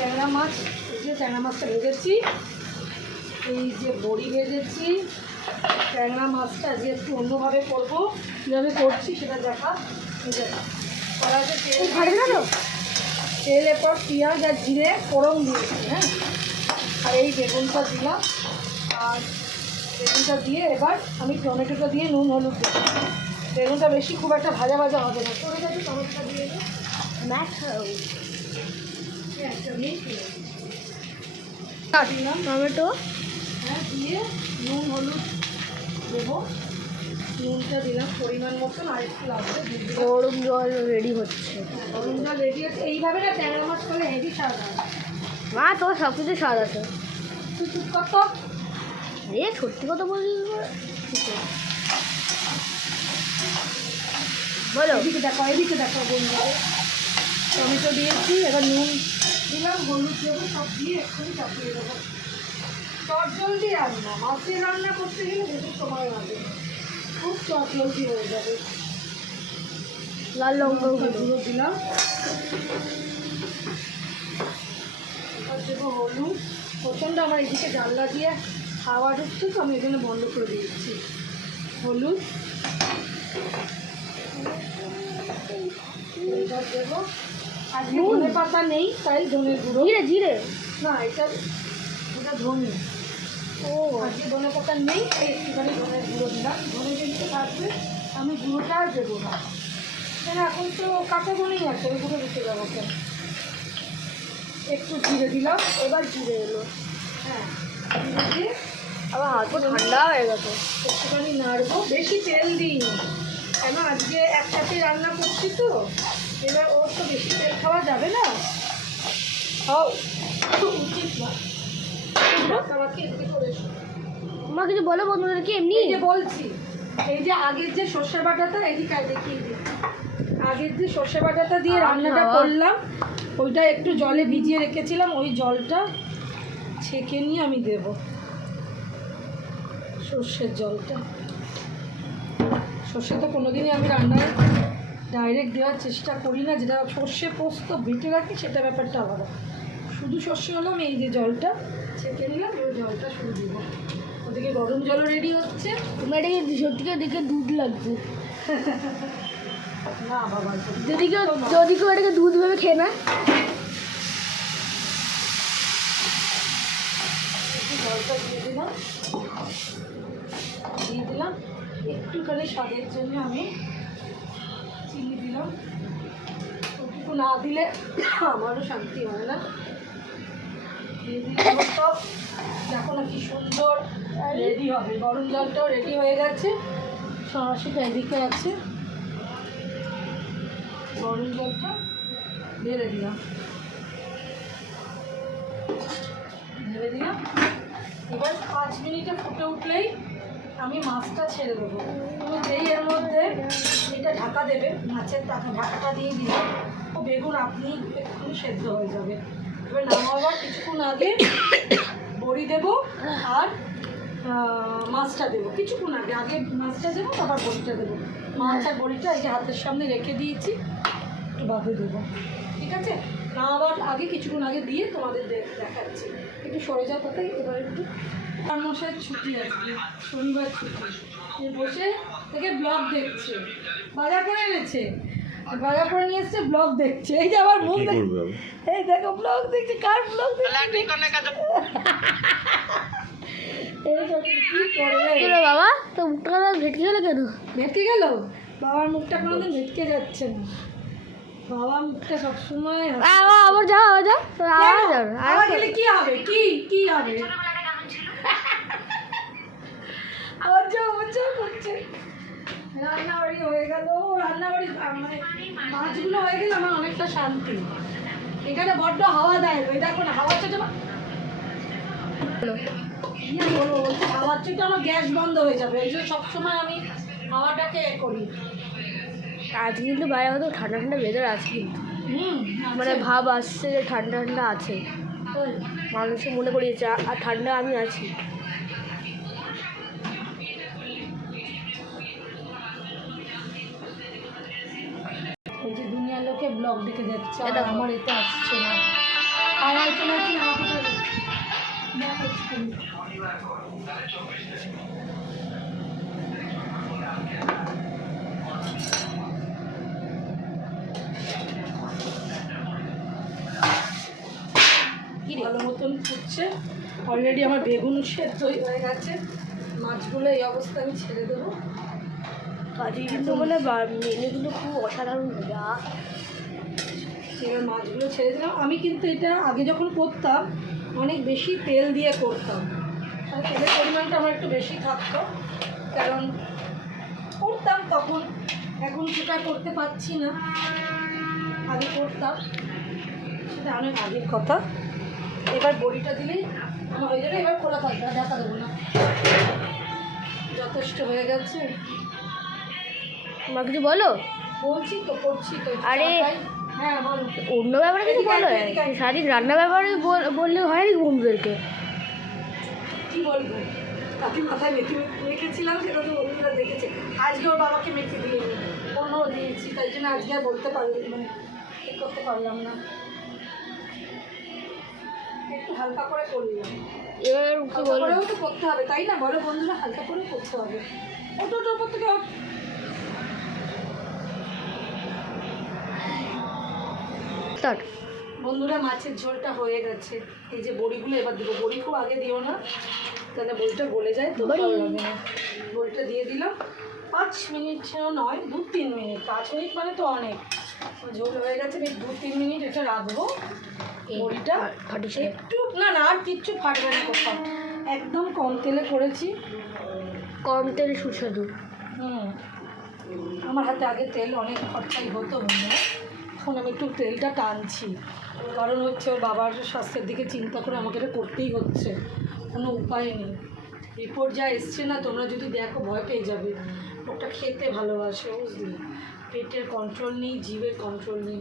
ট্যাংরা মাছ, এই যে ট্যাংরা মাছটা ভেজেছি, এই যে বড়ি ভেজেছি। ট্যাংরা মাছটা আজকে একটু অন্যভাবে করবো, কীভাবে করছি সেটা দেখা। কড়াইতে তেলের পর পেঁয়াজ আর জিরে ফোড়ন দিয়েছি, হ্যাঁ। আর এই বেগুনটা দিলাম, আর বেগুনটা দিয়ে এবার আমি টমেটোটা দিয়ে নুন হলুদ দিই। বেগুনটা বেশি খুব একটা ভাজা ভাজা হবে না, করে যাচ্ছে। টমেটোটা দিয়ে দিলাম টমেটো, হ্যাঁ, দিয়ে নুন হলুদ দেবো। নুনটা দিলাম পরিমাণ মতন, আর একটু লাগবে। গরম জল রেডি হচ্ছে, গরম জল রেডি হচ্ছে। এইভাবে না ট্যাংরা মাছ করলে হেভি স্বাদ হয়। মা তোর সব কিছু স্বাদ আছে, তুই চুপ কত রে, সত্যি কথা বলি। বলো, এদিকে দেখো, এদিকে দেখো। টমেটো দিয়েছি, এবার নুন দিলাম, হলুদ দেবো, সব দিয়ে এক্ষুনি চাপিয়ে দেবো। চট জলদি রান্না, মাছের রান্না করতে গেলে বেশি সময় লাগে, খুব চট জলদি হয়ে যাবে। লাল লঙ্কা গুঁড়ো দিলাম, এবার দেবো হলুদ। প্রচণ্ড আমার এদিকে জানলা দিয়ে হাওয়া ঢুকছে, তো আমি এখানে বন্ধ করে দিয়েছি। হলুদ এবার দেবো। আজকে ধনে পাতা নেই, তাই ধনের গুঁড়ো। জিরে জিরে না, এটা ধনে। ও, আজকে ধনে পাতা নেই, একটুখানি ধনের গুঁড়ো দিলাম। ধনে দিতে থাকবে, আমি গুঁড়োটা আর দেবো না, কেন এখন তো কাঁচা ধনেই আছে, ওই গুঁড়ো দিতে যাবো কেন। একটু জিরে দিলাম, এবার জিরে এলো, হ্যাঁ। জিরে দিয়ে আবার হাত ঠান্ডা হয়ে গেছে, একটুখানি নাড়বো। বেশি তেল দিই, কেন আজকে একসাথে রান্না করছি তো, এবার ওর তো বেশি তেল খাওয়া যাবে না, উচিত না। মা কিছু বলো বন্ধুদেরকে, এমনি যে বলছি। এই যে আগের যে সর্ষে বাটাটা, এদিকে দেখিয়ে দিই, আগের যে সর্ষে বাটাটা দিয়ে রান্নাটা করলাম, ওইটা একটু জলে ভিজিয়ে রেখেছিলাম, ওই জলটা ছেঁকে নিয়ে আমি দেব। সর্ষের জলটা, সর্ষে তো কোনোদিনই আমি রান্নায় ডাইরেক্ট দেওয়ার চেষ্টা করি না, যেটা সর্ষে পোস্ত বেটে রাখি সেটা ব্যাপারটা আলাদা। শুধু সর্ষে হলাম, এই যে জলটা ছেঁকে নিলাম, ওই জলটা শুরু দিব। ওদিকে গরম জলও রেডি হচ্ছে। তোমার এটাকে সত্যিকার দিকে দুধ লাগছে না বাবা, যদি কেউ এটাকে দুধ ভেবে খেয়ে না। জলটা দিয়ে দিলাম একটুখানি স্বাদের জন্য আমি চিনি দিলাম। ওটুকু না দিলে আমারও শান্তি হয় না। দিয়ে দিলাম সব, দেখো না কি সুন্দর রেডি হবে। গরম জলটাও রেডি হয়ে গেছে, সরাসরি এদিকে আছে। গরম জলটা ঢেলে দিলাম, এবার 5 মিনিটে ফুটে উঠলেই আমি মাছটা ছেড়ে দেবো। তুমি যেই এর মধ্যে এটা ঢাকা দেবে, মাছের ঢাকাটা দিয়ে দিলে ও বেগুন আপনি একটু সেদ্ধ হয়ে যাবে। এবার নামাবার কিছুক্ষণ আগে বড়ি দেবো আর মাছটা দেবো, কিছুক্ষণ আগে আগে মাছটা দেবো, তারপর বড়িটা দেবো। মাছ আর বড়িটা এই যে হাতের সামনে রেখে দিয়েছি, একটু বাদে দেবো, ঠিক আছে। নামাবার আগে কিছুক্ষণ আগে দিয়ে তোমাদের দেখাচ্ছি। একটু সরে যাও কোথায়, এবার একটু। আর মশাই ছুটি আছে, শনিবার ছুটি, বসে থেকে ব্লগ দেখছে, বাজার করে এনেছে, বাজার করে নিয়ে এসছে, ব্লগ দেখছে। এই যে আবার মুখ দেখছে, এই দেখো ব্লগ দেখছে। কার ব্লগ দেখছে বাবা? তো মুখটা ভেটকে গেল কেন? ভেটকে গেল বাবার মুখটা, কোনোদিন ভেটকে যাচ্ছে না। বাবা মুখটা সবসময় আবার যাও আবার গেলে কি হবে, কি হবে? আবার যাও করছে। রান্নাবাড়ি হয়ে গেল, রান্নাবাড়ি মানে মাছগুলো হয়ে গেলে আমার অনেকটা শান্তি। এখানে বড্ড হাওয়া দেয়, ওই দেখো না হাওয়া চোটে, বলছি হাওয়ার চোটে আমার গ্যাস বন্ধ হয়ে যাবে, এই জন্য সবসময় আমি হাওয়াটাকে করি। আজ কিন্তু বাইরে হয়তো ঠান্ডা ঠান্ডা ওয়েদার আছে, কিন্তু মানে ভাব আসছে যে ঠান্ডা ঠান্ডা আছে, মানুষে মনে করিয়েছে আর ঠান্ডা আমি আছি। এই যে দুনিয়ার লোকে ব্লগ দেখে যাচ্ছে, আমার এতে আসছে না। আর চলে আসছি আমাকে ভালো মতন ফুটছে। অলরেডি আমার বেগুন সেদ্ধ হয়ে গেছে। মাছগুলো এই অবস্থা আমি ছেড়ে দেবো। কাজে কিন্তু মানে মেনুগুলো খুব অসাধারণ হবে। এবার মাছগুলো ছেড়ে দিলাম। আমি কিন্তু এটা আগে যখন করতাম অনেক বেশি তেল দিয়ে করতাম, আর তেলের পরিমাণটা আমার একটু বেশি থাকতো, কারণ করতাম তখন। এখন সেটা করতে পারছি না, আগে করতাম, সেটা অনেক আগের কথা। এবার বড়িটা দিলেই আমার হয়ে যাবে। এবার খোলা থাকবে, ঢাকা দেবো না, যথেষ্ট হয়ে গেছে। মা কিছু বলো? বলছি তো, করছি তো। আরে হ্যাঁ বলো। অন্য ব্যাপারে কিছু বলো, সারাদিন রান্না ব্যাপারে বললে হয় নাকি বন্ধুদেরকে? কী বলবো, তাকে মাথায় মেখে মেখেছিলাম, সেটা তো বন্ধুরা দেখেছে। আজকে ওর বাবাকে মেখে দিয়ে অন্য দিয়েছি, তাই জন্য আজকে আর বলতে পারলাম, মানে ঠিক করতে পারলাম না। একটু হালকা করে করলাম। এবার কি বলবো, করেও তো করতে হবে, তাই না বলো বন্ধুরা? হালকা করে করতে হবে। ওটার উপর থেকে বন্ধুরা মাছের ঝোলটা হয়ে গেছে। এই যে বড়িগুলো এবার দেবো। বড়ি খুব আগে দিও না, তাহলে বড়িটা গলে যায় তো ভালো লাগে না। বড়িটা দিয়ে দিলাম। 5 মিনিটও নয়, 2-3 মিনিট। 5 মিনিট মানে তো অনেক। ঝোল হয়ে গেছে, 2-3 মিনিট এটা রাখবো। বড়িটা একটু না না, আর কিচ্ছু ফাটবে না কোথাও। একদম কম তেলে করেছি, কম তেল সুস্বাদু। আমার হাতে আগে তেল অনেক খরচাই হতো বন্ধুরা, এখন আমি একটু তেলটা টানছি। কারণ হচ্ছে ওর বাবার স্বাস্থ্যের দিকে চিন্তা করে আমাকে এটা করতেই হচ্ছে, কোনো উপায় নেই। রিপোর্ট যা এসছে না, তোমরা যদি দেখো ভয় পেয়ে যাবে। ওটা খেতে ভালোবাসে, বুঝলি? পেটের কন্ট্রোল নেই, জিভের কন্ট্রোল নেই।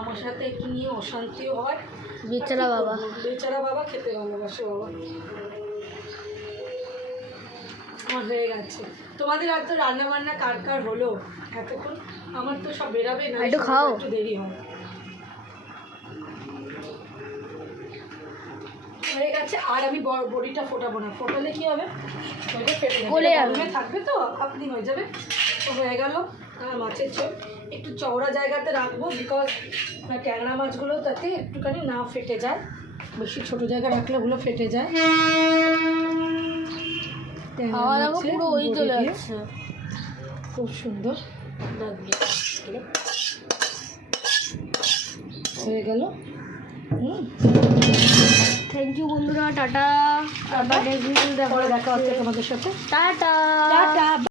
আমার সাথে একটু নিয়ে অশান্তিও হয়। বেচারা বাবা, বেচারা বাবা খেতে ভালোবাসে বাবা। আমার হয়ে গেছে। তোমাদের আর তো রান্না বান্না কার কার হলো এতক্ষণ? আমার তো সব বেরাবে না, একটু খাও, একটু দেরি হয়। হয়ে গেছে। আর আমি বড়িটা ফোটাবো না, ফোটালে কি হবে? ওইটা ফেটে যাবে, থাকবে তো আপনি হয়ে যাবে। তো হয়ে গেল মাছের ঝোল। একটু চওড়া জায়গাতে রাখবো, বিকজ ট্যাংরা মাছগুলো তাতে একটুখানি না ফেটে যায়। বেশি ছোটো জায়গা রাখলে ওগুলো ফেটে যায়। পুরো ওই চলে যাচ্ছে, খুব সুন্দর হয়ে গেল। থ্যাংক ইউ বন্ধুরা, টাটা। আবার নেক্সট ভিডিও দেখা হচ্ছে তোমাদের সাথে। Tata tata.